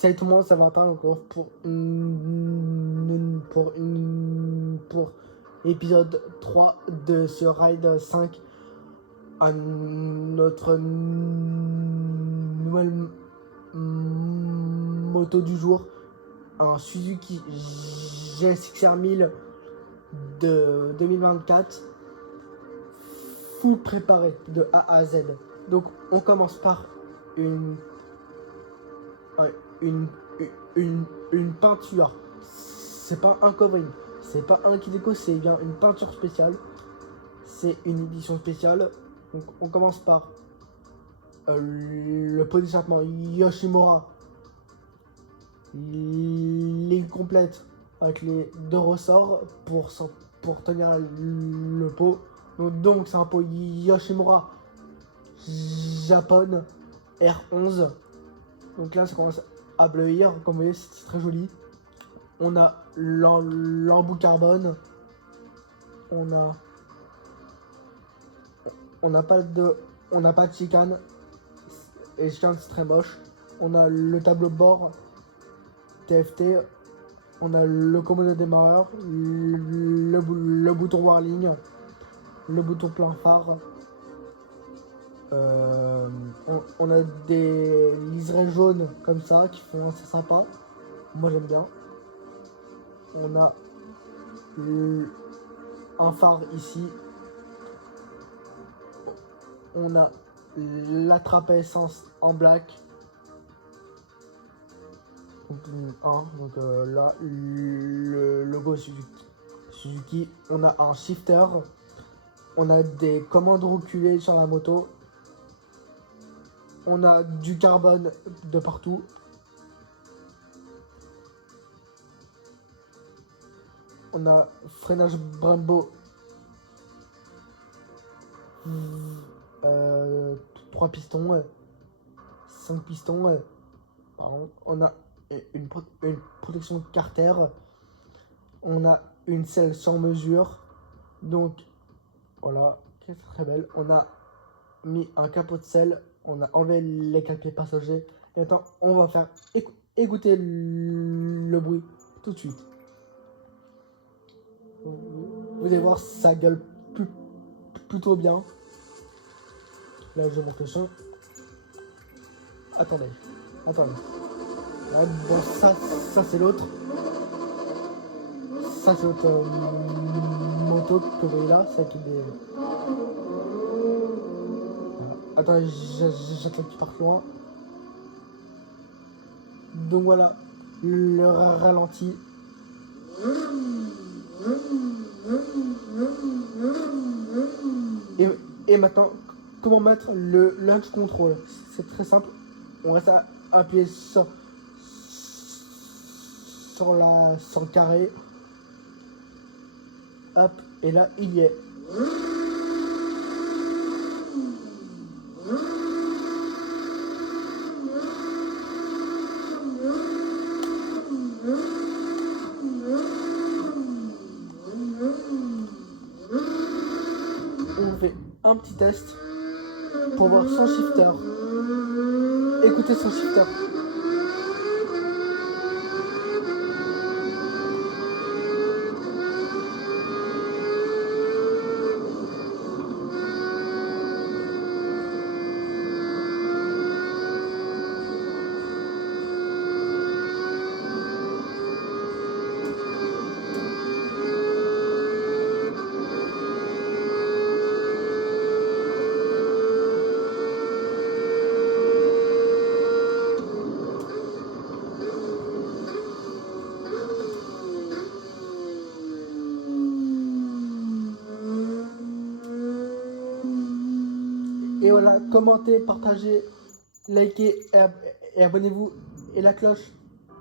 Salut tout le monde, ça va encore pour épisode 3 de ce Ride 5 à notre nouvelle moto du jour, un Suzuki GSX-R 1000 de 2024, full préparé de A à Z. Donc on commence par une peinture. C'est pas un covering, c'est pas un kit déco, c'est bien une peinture spéciale. C'est une édition spéciale. Donc on commence par le pot d'échappement Yoshimura, ligne complète avec les deux ressorts pour tenir le pot. Donc c'est un pot Yoshimura Japon R11. Donc là ça commence à bleuir, comme vous voyez c'est très joli. On a l'embout carbone. On n'a pas de chicane. Et chicane c'est très moche. On a le tableau de bord TFT. On a le commode démarreur, le bouton warning, le bouton plein phare. On a des liserés jaunes comme ça qui font assez sympa. Moi j'aime bien. On a un phare ici. On a la trappe à essence en black. Donc là, le logo Suzuki. On a un shifter. On a des commandes reculées sur la moto. On a du carbone de partout. On a freinage Brembo. 3 pistons. 5 pistons. Pardon. On a une protection Carter. On a une selle sur mesure. Donc voilà, qui est très belle. On a mis un capot de selle. On a enlevé les 4 pieds passagers. Et maintenant, on va faire écouter le bruit tout de suite. Vous allez voir, ça gueule plutôt bien. Là, je monte le son. Attendez. Là, bon, ça c'est l'autre. Ça c'est l'autre moto que vous voyez là. C'est qui des... Attendez, j'attends qu'il parte loin. Donc voilà, le ralenti. Et maintenant, comment mettre le launch control? C'est très simple. On reste appuyé sur le carré. Hop, et là, il y est. On fait un petit test pour voir son shifter. Écoutez son shifter. Et voilà, commentez, partagez, likez et abonnez-vous et la cloche.